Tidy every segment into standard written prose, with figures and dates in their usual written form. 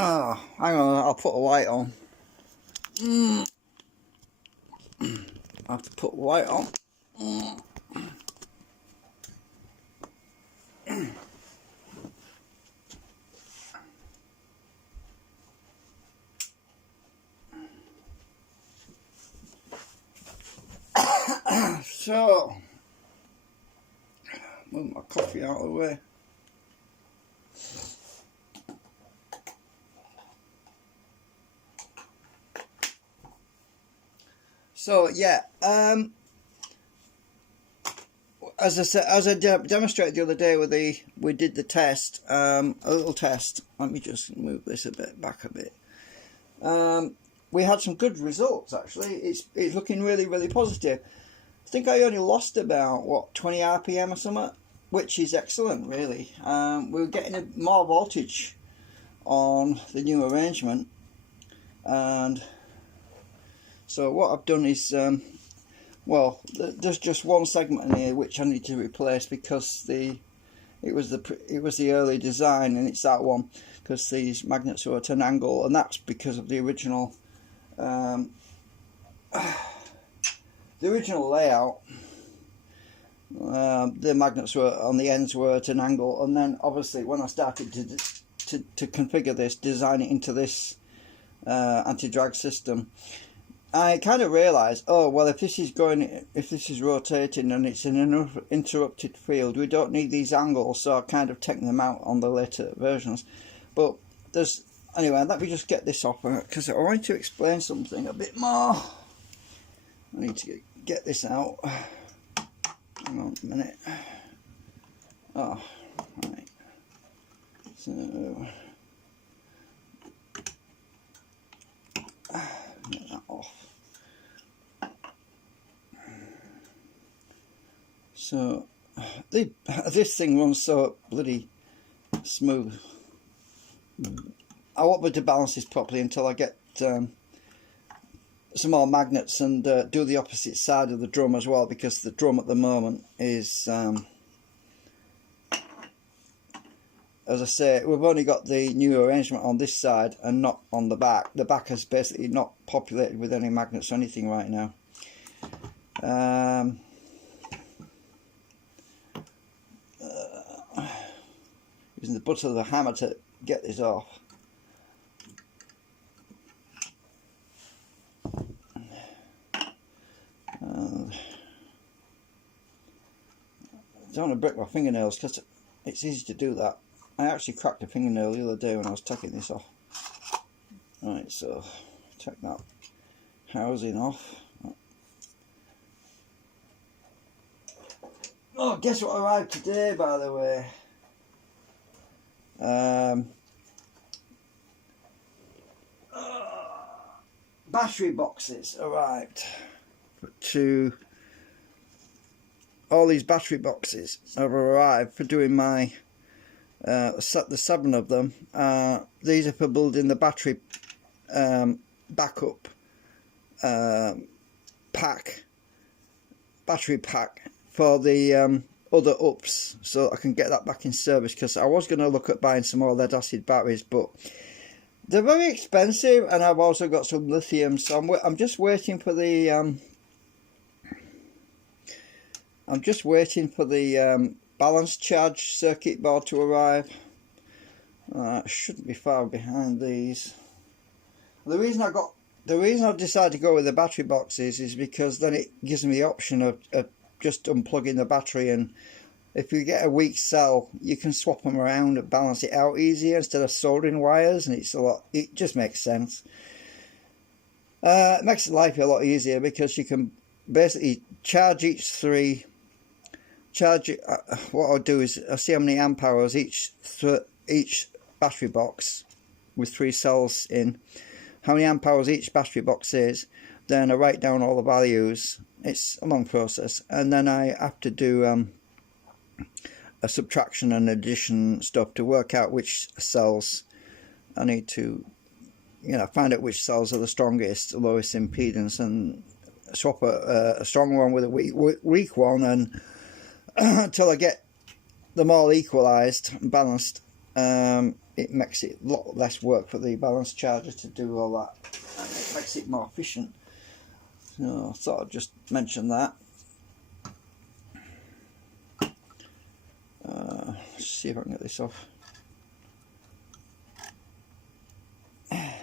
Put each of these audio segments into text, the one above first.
Oh, hang on, I'll put a light on. I have to put the light on. So, move my coffee out of the way. So yeah, as I said, as I demonstrated the other day we did the test, a little test. Let me just move this a bit back a bit. We had some good results actually. It's looking really positive. I think I only lost about 20 RPM or something, which is excellent really. We're getting more voltage on the new arrangement, and so what I've done is, well, there's just one segment in here which I need to replace because it was the early design, and it's that one because these magnets were at an angle, and that's because of the original layout. The magnets were on the ends were at an angle, and then obviously when I started to configure this, design it into this anti-drag system, I kind of realised, oh well, if this is rotating and it's in an interrupted field, we don't need these angles, so I kind of taken them out on the later versions. But anyway, let me just get this off because I want to explain something a bit more. I need to get this out. Hang on a minute. Oh, right. So get that off. So this thing runs so bloody smooth. I won't be able to balance this properly until I get some more magnets and do the opposite side of the drum as well, because the drum at the moment is, as I say, we've only got the new arrangement on this side and not on the back. The back is basically not populated with any magnets or anything right now. Using the butt of the hammer to get this off. I don't want to break my fingernails because it's easy to do that. I actually cracked a fingernail the other day when I was taking this off. Right, so take that housing off. Oh, guess what arrived today, by the way? Battery boxes arrived. All these battery boxes have arrived for doing my the 7 of them. These are for building the battery backup battery pack for the other ups, so I can get that back in service, because I was going to look at buying some more lead acid batteries, but they're very expensive, and I've also got some lithium, so I'm just waiting for the balance charge circuit board to arrive. Shouldn't be far behind these. The reason I've decided to go with the battery boxes is because then it gives me the option of just unplugging the battery, and if you get a weak cell, you can swap them around and balance it out easier instead of soldering wires, and it just makes sense. It makes life a lot easier because you can basically charge each 3. What I'll do is I'll see how many amp hours each battery box with 3 cells in, how many amp hours each battery box is. Then I write down all the values. It's a long process, and then I have to do a subtraction and addition stuff to work out which cells I need to, find out which cells are the strongest, the lowest impedance, and swap a strong one with a weak one, and until I get them all equalized and balanced, it makes it a lot less work for the balance charger to do all that, and it makes it more efficient. So I thought I'd just mention that. Let's see if I can get this off. I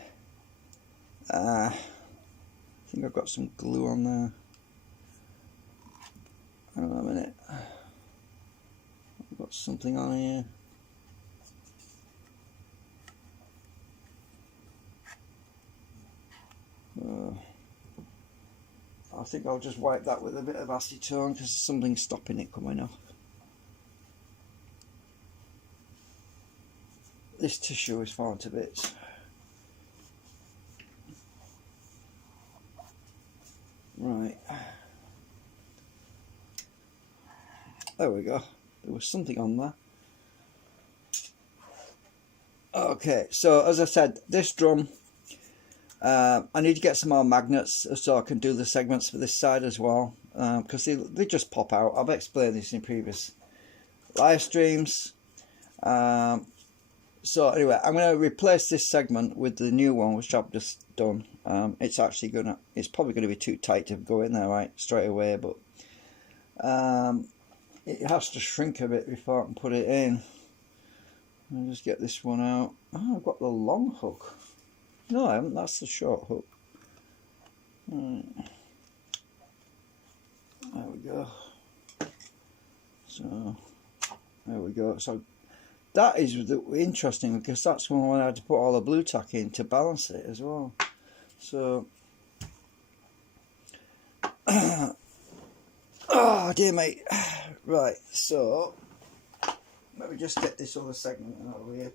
think I've got some glue on there. Hang on a minute. I've got something on here. I think I'll just wipe that with a bit of acetone because something's stopping it coming off. This tissue is falling to bits. Right. There we go. There was something on there. Okay, so as I said, this drum, I need to get some more magnets so I can do the segments for this side as well, because they just pop out. I've explained this in previous live streams. So anyway, I'm going to replace this segment with the new one, which I've just done. It's probably going to be too tight to go in there right straight away, but it has to shrink a bit before I can put it in. I'll just get this one out. Oh, I've got the long hook. No, I haven't. That's the short hook. Right. There we go. So there we go. So that is interesting because that's when I had to put all the blue tack in to balance it as well. So oh dear mate. Right, so let me just get this other segment out of here.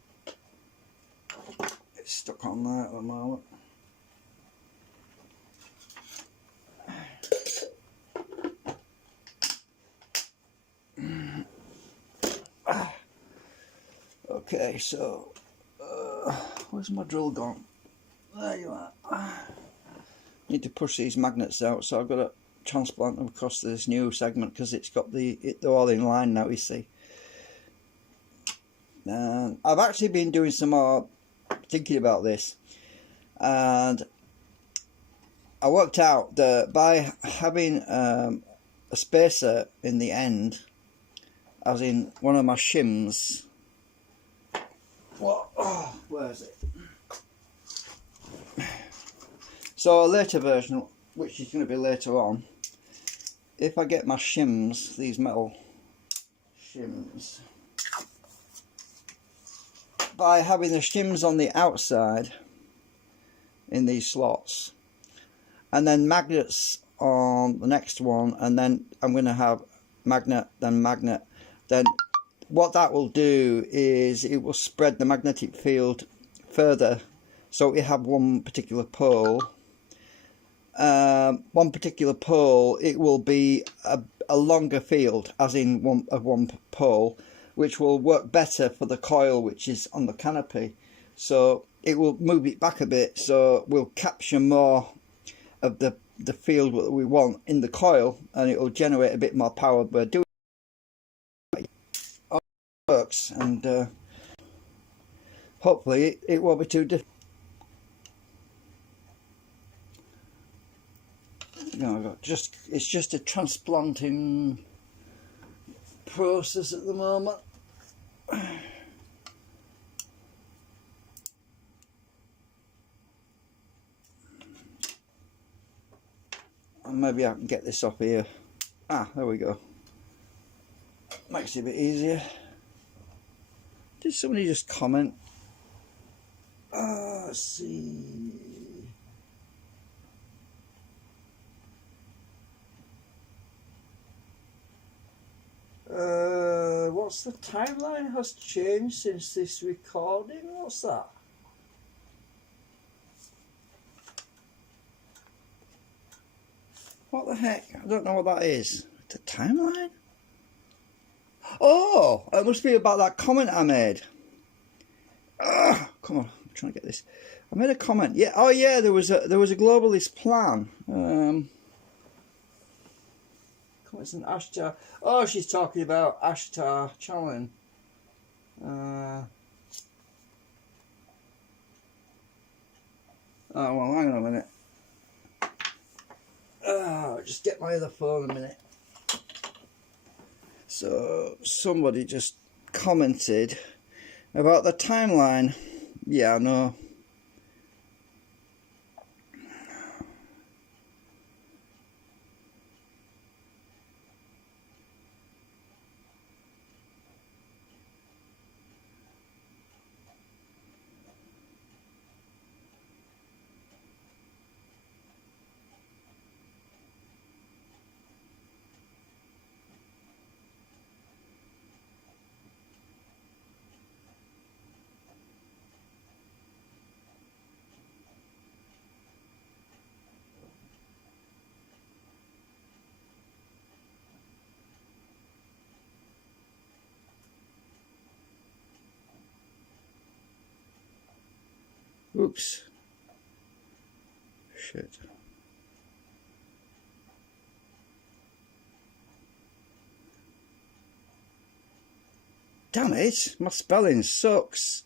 It's stuck on there at the moment. Okay, so where's my drill gone? There you are. Need to push these magnets out, so I've got to transplant them across to this new segment because it's got they're all in line now, you see. And I've actually been doing some more thinking about this, and I worked out that by having a spacer in the end, as in one of my shims. What? Oh, where is it? So a later version, which is going to be later on, if I get my shims, these metal shims, by having the shims on the outside in these slots, and then magnets on the next one, and then I'm going to have magnet, then what that will do is it will spread the magnetic field further, so we have one particular pole. It will be a longer field, as in one pole, which will work better for the coil which is on the canopy. So it will move it back a bit, so we'll capture more of the field that we want in the coil, and it will generate a bit more power by doing it. Works, and hopefully it won't be too difficult. No, it's just a transplanting process at the moment. And maybe I can get this off here. Ah, there we go. Makes it a bit easier. Did somebody just comment? Let's see. What's the timeline has changed since this recording? What's that? What the heck? I don't know what that is. The timeline? Oh, it must be about that comment I made. Come on, I'm trying to get this. I made a comment. Yeah. Oh yeah, there was a globalist plan. It's an Ashtar. Oh, she's talking about Ashtar Challen. Oh, well, hang on a minute. Oh, just get my other phone a minute. So, somebody just commented about the timeline. Yeah, I know. Oops. Shit. Damn it, my spelling sucks.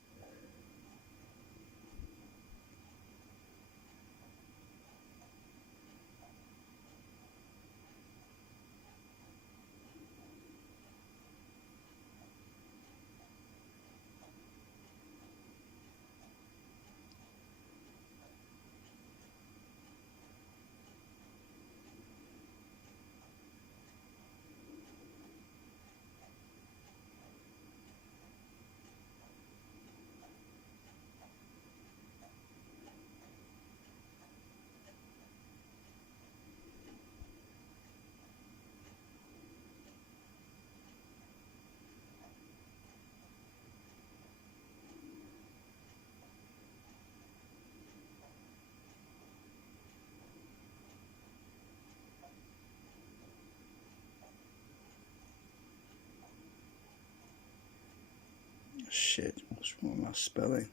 Shit, what's wrong with my spelling?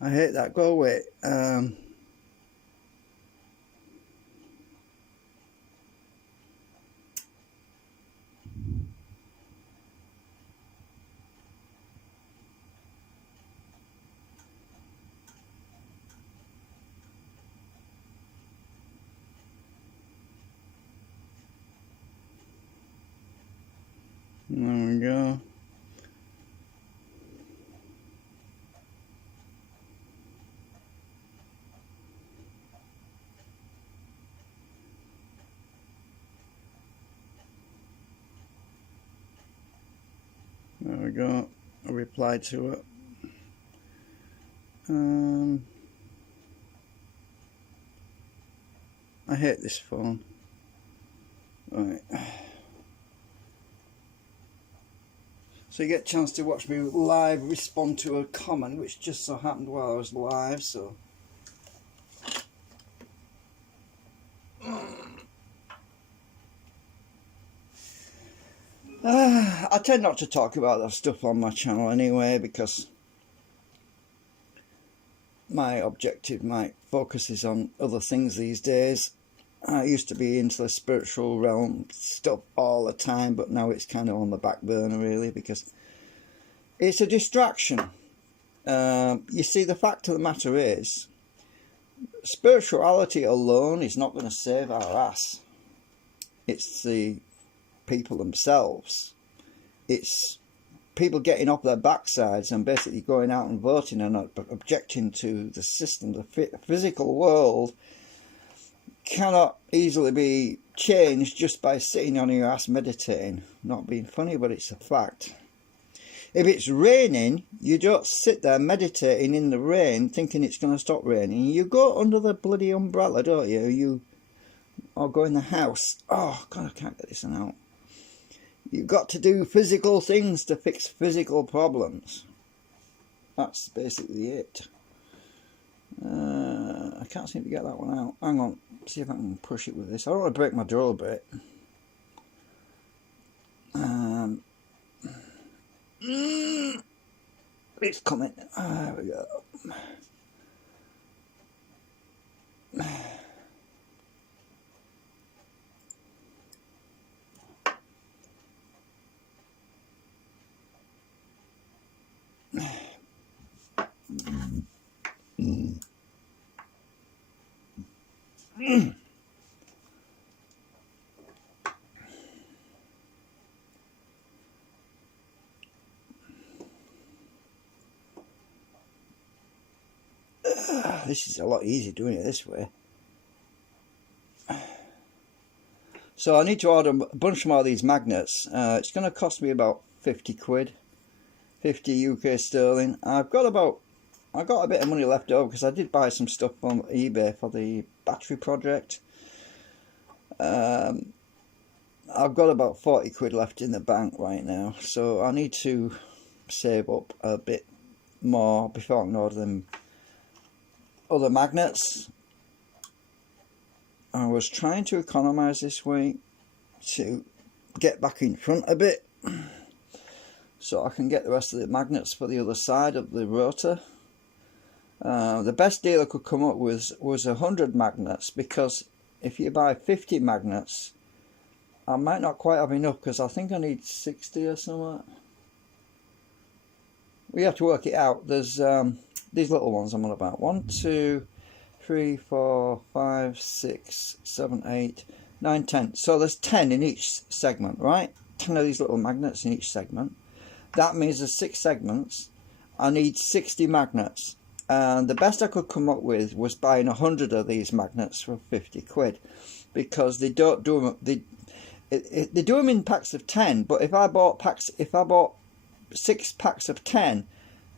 I hate that. Go away. There we go. There we go. I replied to it. I hate this phone. Right. So you get a chance to watch me live respond to a comment, which just so happened while I was live, so. I tend not to talk about that stuff on my channel anyway, because my objective, my focus is on other things these days. I used to be into the spiritual realm stuff all the time, but now it's kind of on the back burner really, because it's a distraction. You see, the fact of the matter is, spirituality alone is not going to save our ass. It's the people themselves. It's people getting off their backsides and basically going out and voting and objecting to the system. The physical world cannot easily be changed just by sitting on your ass meditating. Not being funny, but it's a fact. If it's raining, you don't sit there meditating in the rain thinking it's going to stop raining. You go under the bloody umbrella, don't you? Or go in the house. Oh, God, I can't get this one out. You've got to do physical things to fix physical problems. That's basically it. I can't seem to get that one out. Hang on, see if I can push it with this. I don't want to break my drill bit. It's coming. There we go. This is a lot easier doing it this way. So I need to order a bunch more of these magnets. It's going to cost me about 50 quid, 50 UK sterling. I've got a bit of money left over because I did buy some stuff on eBay for the battery project. I've got about 40 quid left in the bank right now, so I need to save up a bit more before I can order them other magnets. I was trying to economise this week to get back in front a bit so I can get the rest of the magnets for the other side of the rotor. The best deal I could come up with was 100 magnets, because if you buy 50 magnets I might not quite have enough, because I think I need 60 or something. We have to work it out. There's these little ones I'm on about. 1, 2, 3, 4, 5, 6, 7, 8, 9, 10. So there's 10 in each segment, right? 10 of these little magnets in each segment. That means there's 6 segments. I need 60 magnets. And the best I could come up with was buying 100 of these magnets for 50 quid. Because they don't do them, they do them in packs of 10, but if I bought 6 packs of 10,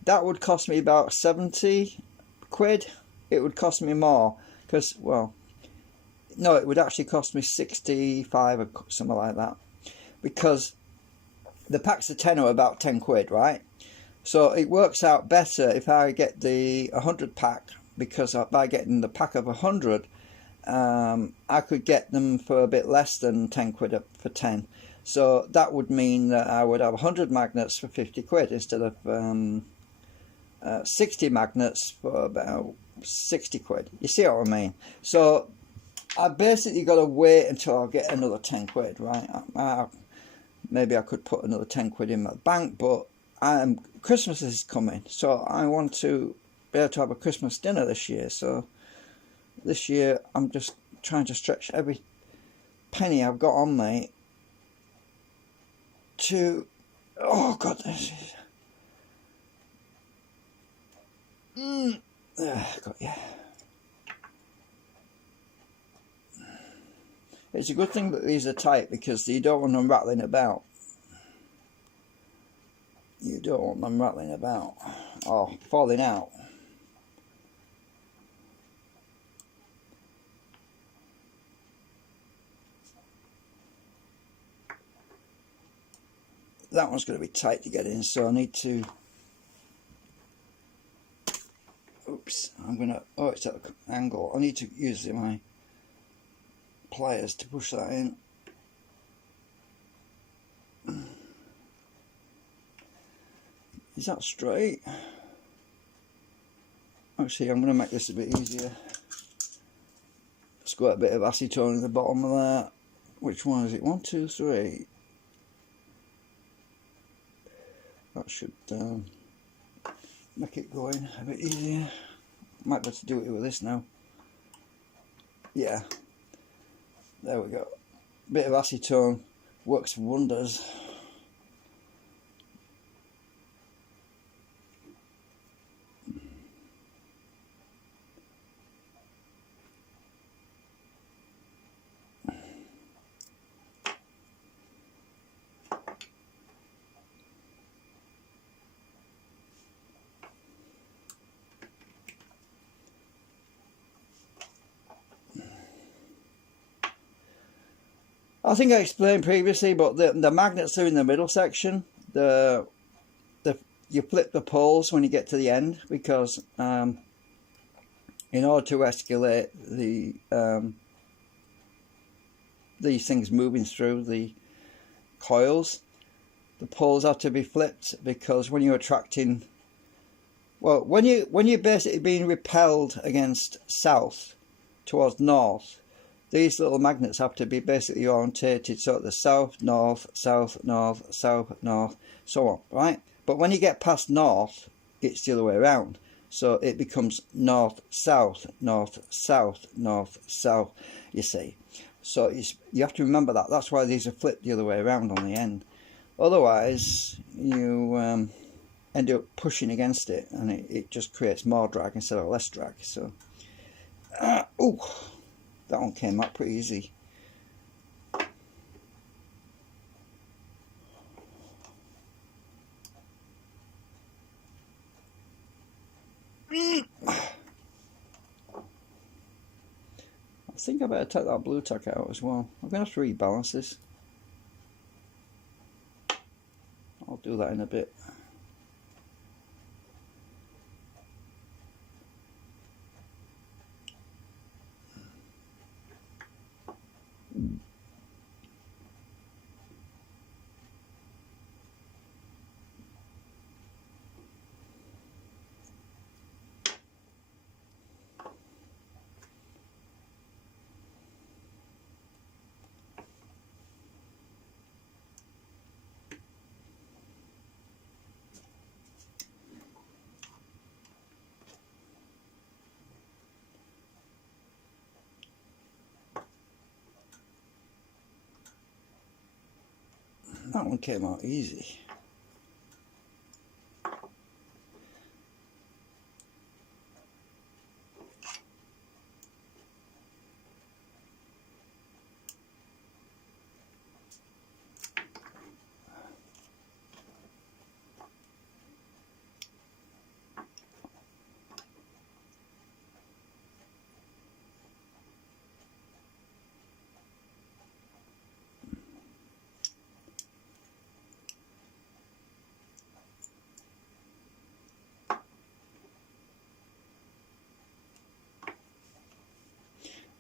that would cost me about 70 quid. It would cost me more, because, well, no, it would actually cost me 65 or something like that, because the packs of 10 are about 10 quid, right? So it works out better if I get the 100 pack, because by getting the pack of 100, I could get them for a bit less than 10 quid for 10. So that would mean that I would have 100 magnets for 50 quid instead of 60 magnets for about 60 quid. You see what I mean? So I basically got to wait until I get another 10 quid, right? Maybe I could put another 10 quid in my bank, but Christmas is coming, so I want to be able to have a Christmas dinner this year. So this year I'm just trying to stretch every penny I've got on me to, oh god, this is God, yeah. It's a good thing that these are tight, because you don't want them rattling about. You don't want them rattling about or falling out. That one's going to be tight to get in, so I need to, oops, I'm going to, oh, it's at an angle. I need to use my pliers to push that in. Is that straight? Actually, I'm going to make this a bit easier. Squirt a bit of acetone in the bottom of that. Which one is it? 1, 2, 3. That should make it go in a bit easier. Might be able to do it with this now. Yeah. There we go. Bit of acetone works wonders. I think I explained previously, but the magnets are in the middle section. You flip the poles when you get to the end, because in order to escalate these things moving through the coils, the poles have to be flipped, because when you're attracting, well, when you're basically being repelled against south towards north, these little magnets have to be basically orientated so the south, north, south, north, south, north, so on, right? But when you get past north, it's the other way around. so it becomes north, south, north, south, north, south, you see. So you have to remember that. That's why these are flipped the other way around on the end. Otherwise, you end up pushing against it, and it just creates more drag instead of less drag. So, oh, that one came out pretty easy. I think I better take that blue tack out as well. I'm going to have to rebalance this. I'll do that in a bit. That one came out easy.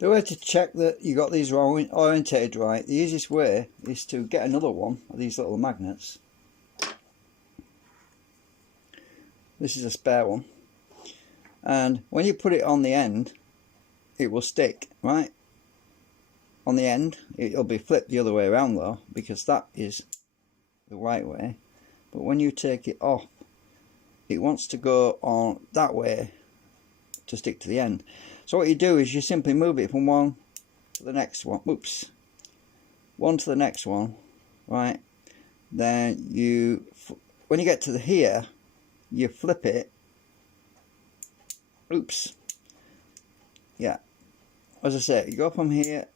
The way to check that you got these orientated right, the easiest way is to get another one of these little magnets. This is a spare one. And when you put it on the end, it will stick, right? On the end, it'll be flipped the other way around though, because that is the right way. But when you take it off, it wants to go on that way to stick to the end. So what you do is you simply move it from one to the next one. Oops. One to the next one, right? Then when you get to here, you flip it. Oops. Yeah. As I say, you go from here.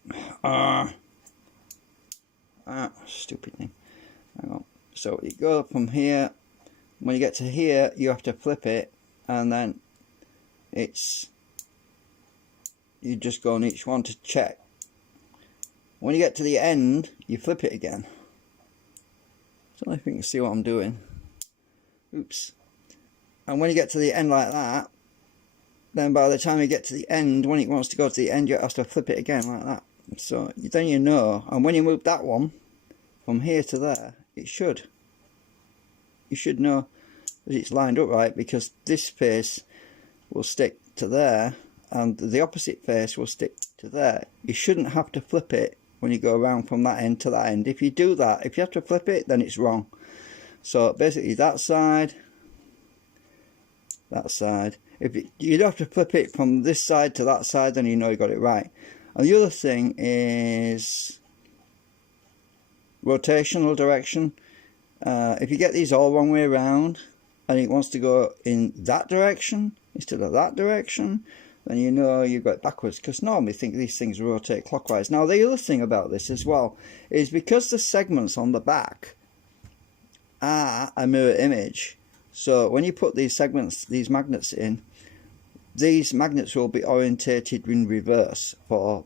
Stupid thing. Hang on. So you go from here. When you get to here, you have to flip it, and then you just go on each one to check. When you get to the end, you flip it again. I don't know if you can see what I'm doing. Oops. And when you get to the end like that, then by the time you get to the end, when it wants to go to the end, you have to flip it again like that. So then you know. And when you move that one from here to there, you should know that it's lined up right, because this face will stick to there and the opposite face will stick to there. You shouldn't have to flip it when you go around from that end to that end. If you do that, if you have to flip it, then it's wrong. So basically that side. If you'd have to flip it from this side to that side, then you know you got it right. And the other thing is rotational direction. If you get these all wrong way around and it wants to go in that direction instead of that direction, then you know you've got it backwards, because normally these things rotate clockwise. Now the other thing about this as well is because the segments on the back are a mirror image, so when you put these magnets in, these magnets will be orientated in reverse for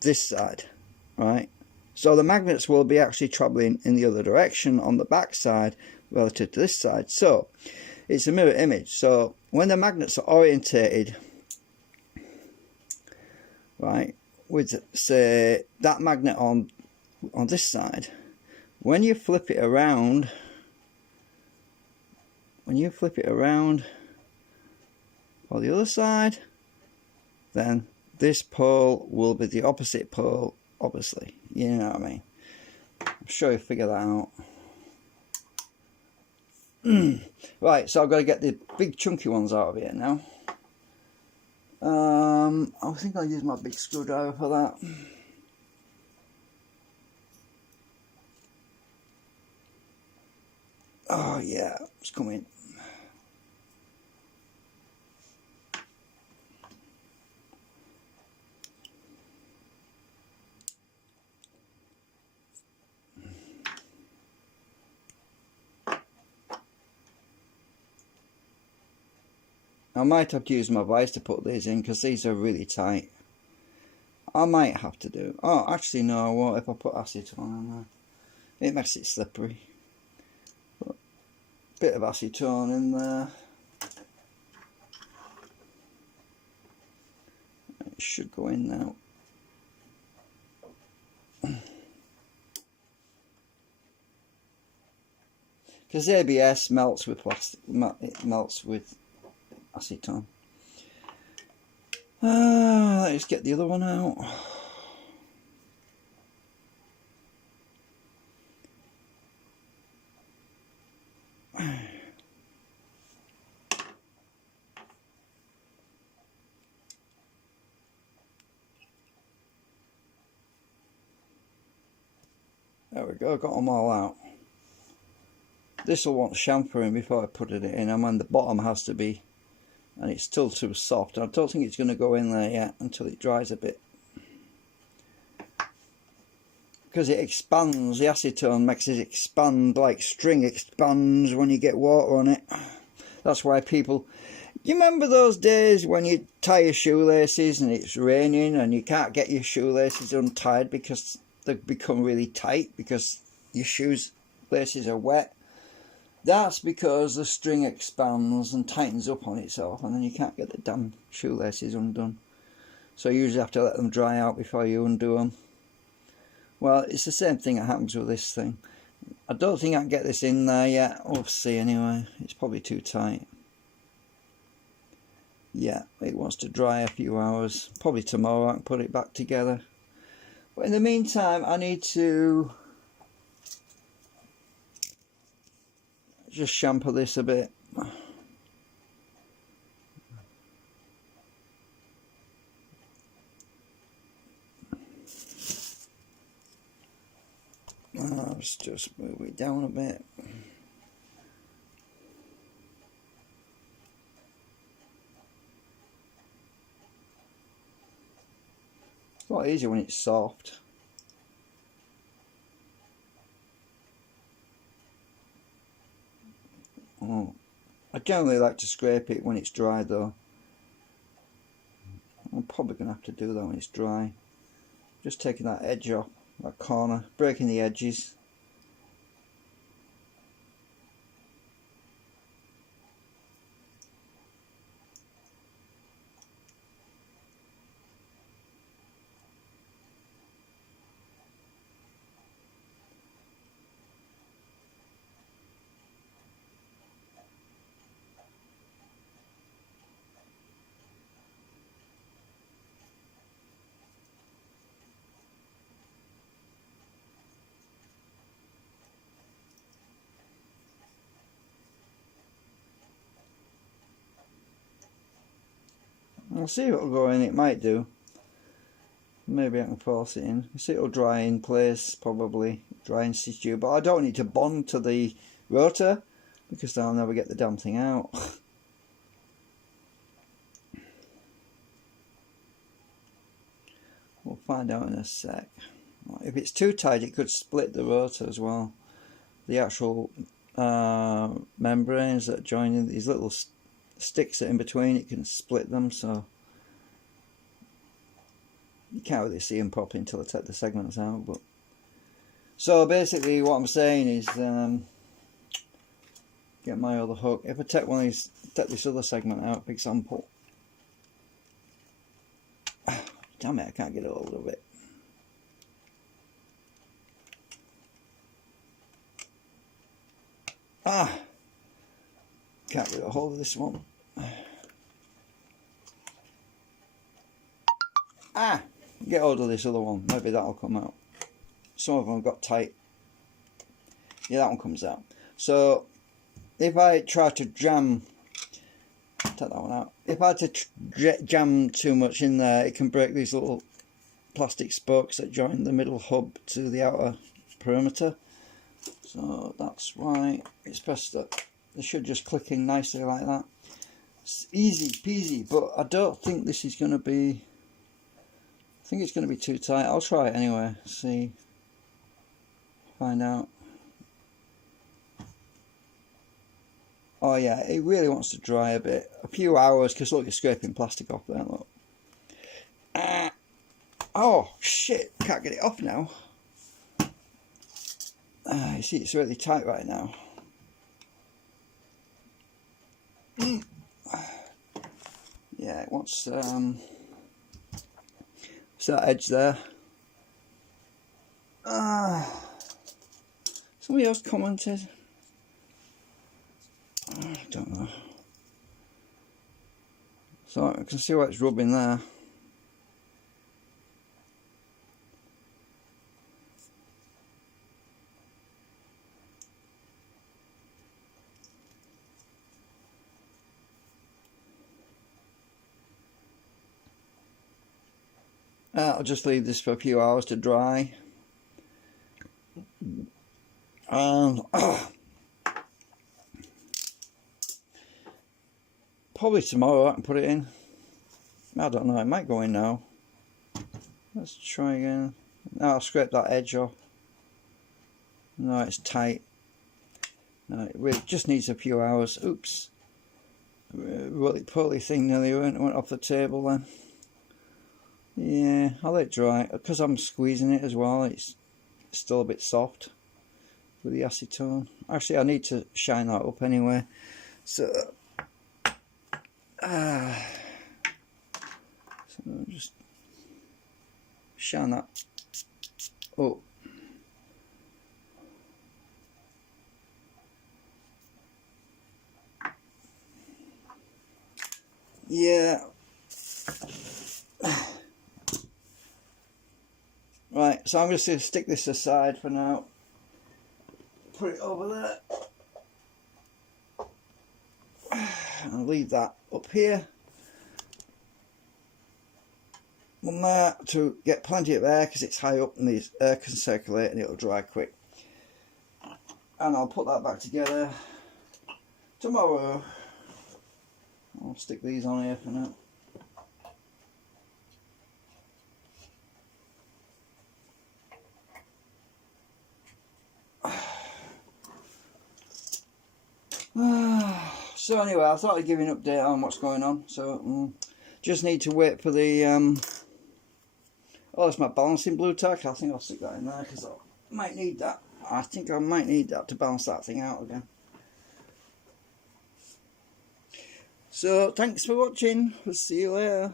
this side, right? So the magnets will be actually traveling in the other direction on the back side relative to this side. So it's a mirror image. So when the magnets are orientated, right, with say that magnet on this side, when you flip it around, on the other side, then this pole will be the opposite pole, obviously. You know what I mean? I'm sure you figure that out. Right, so I've got to get the big chunky ones out of here now. I think I'll use my big screwdriver for that. Oh yeah, it's coming. I might have to use my vise to put these in because these are really tight. I might have to do. Oh, actually no, I won't if I put acetone on there. It makes it slippery. But bit of acetone in there. It should go in now. Because ABS melts with plastic. It melts with acetone. Let's get the other one out. There we go, got them all out. This will want shampooing before I put it in. I mean, the bottom has to be, and it's still too soft. I don't think it's going to go in there yet until it dries a bit. Because it expands, the acetone makes it expand like string expands when you get water on it. That's why people... You remember those days when you tie your shoelaces and it's raining and you can't get your shoelaces untied because they've become really tight because your shoelaces are wet? That's because the string expands and tightens up on itself and then you can't get the damn shoelaces undone. So you usually have to let them dry out before you undo them. Well, it's the same thing that happens with this thing. I don't think I can get this in there yet. We'll see anyway. It's probably too tight. Yeah, it wants to dry a few hours. Probably tomorrow I can put it back together. But in the meantime, I need to just shampoo this a bit. Let's just move it down a bit. It's a lot easier when it's soft. Oh, I generally like to scrape it when it's dry though. I'm probably going to have to do that when it's dry. Just taking that edge off, that corner, breaking the edges. I'll see if it'll go in, it might do. Maybe I can force it in. See, it'll dry in place, probably dry in situ, but I don't need to bond to the rotor because then I'll never get the damn thing out. We'll find out in a sec. If it's too tight, it could split the rotor as well. The actual membranes that join in, these little sticks that are in between, it can split them, so you can't really see them properly until I take the segments out. But so basically what I'm saying is get my other hook. If I take this other segment out, for example, damn it, I can't get a hold of it. Can't get a hold of this one. Get hold of this other one. Maybe that'll come out. Some of them got tight. Yeah, that one comes out. So if I try to jam, take that one out. If I had to jam too much in there, it can break these little plastic spokes that join the middle hub to the outer perimeter. So that's why it's best that they should just click in nicely like that. It's easy peasy, but I don't think this is going to be, I think it's going to be too tight. I'll try it anyway, see, find out. Oh yeah, it really wants to dry a bit, a few hours, because look, you're scraping plastic off there, look. Oh shit, can't get it off now. You see it's really tight right now. Yeah, it wants it's that edge there. Somebody else commented. I don't know. So I can see why it's rubbing there. I'll just leave this for a few hours to dry. Probably tomorrow I can put it in. I don't know, it might go in now. Let's try again. Now I'll scrape that edge off. No, it's tight. No, it really just needs a few hours. Oops. Really poorly thing nearly went off the table then. Yeah, I'll let it dry. Because I'm squeezing it as well, it's still a bit soft with the acetone. Actually, I need to shine that up anyway. So just shine that up. Yeah. Right, so I'm just going to stick this aside for now. Put it over there. I'll leave that up here. One there to get plenty of air because it's high up and the air can circulate and it'll dry quick. And I'll put that back together tomorrow. I'll stick these on here for now. So anyway, I thought I'd give you an update on what's going on. So just need to wait for the oh, that's my balancing blue tack. I think I'll stick that in there because I might need that. I think I might need that to balance that thing out again. So thanks for watching. We'll see you later.